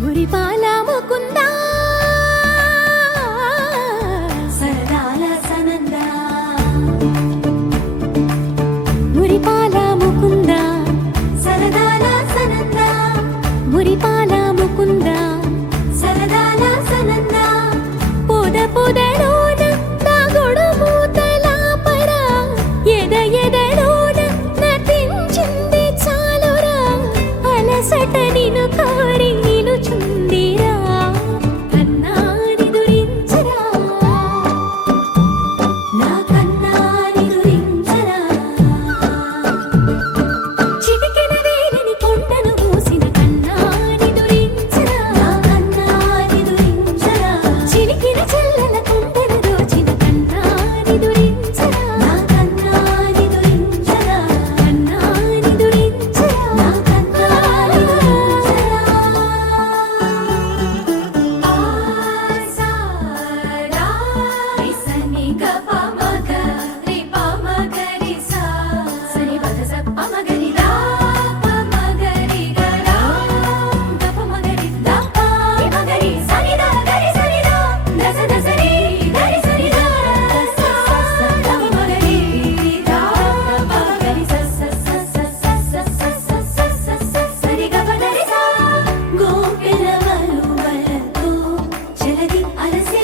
మురిపాల ముకుందా సరదాల సనంద మురిపాల ముకుందా సరదాల సనంద మురిపాల ముకుందా సరదాల సనంద పొద పొదలోన నాగుడు మూతలాపరా ఎద ఎదలోన నటించింది చాలురా అలసట నిను కోరి నిలుచుందిరా కన్నాని దురించరా నా కన్నాని దురించరా చిటికెన వేలిని కొండను మూసిన కన్నాని దురించరా నా కన్నాని దురించరా చిలికిన చెల్లెల కొండను దోచిన కన్నాని దురించరా నా కన్నాని దురించరా కన్నాని దురించరా నా కన్నాని దురించరా ఆసారా రిసని గప మగ రిప మగరి సా సని పద సప్ప మగరి దా ప మగరి గరా గప మగరి దా ప మగరి సని దా గరి సని దా దస దసరి గరి సని దా దస స ద మగరి దా ప మగరి స స స స స స స స స సరి గప దరి సా గోపిల వలువలతో చలది అలసి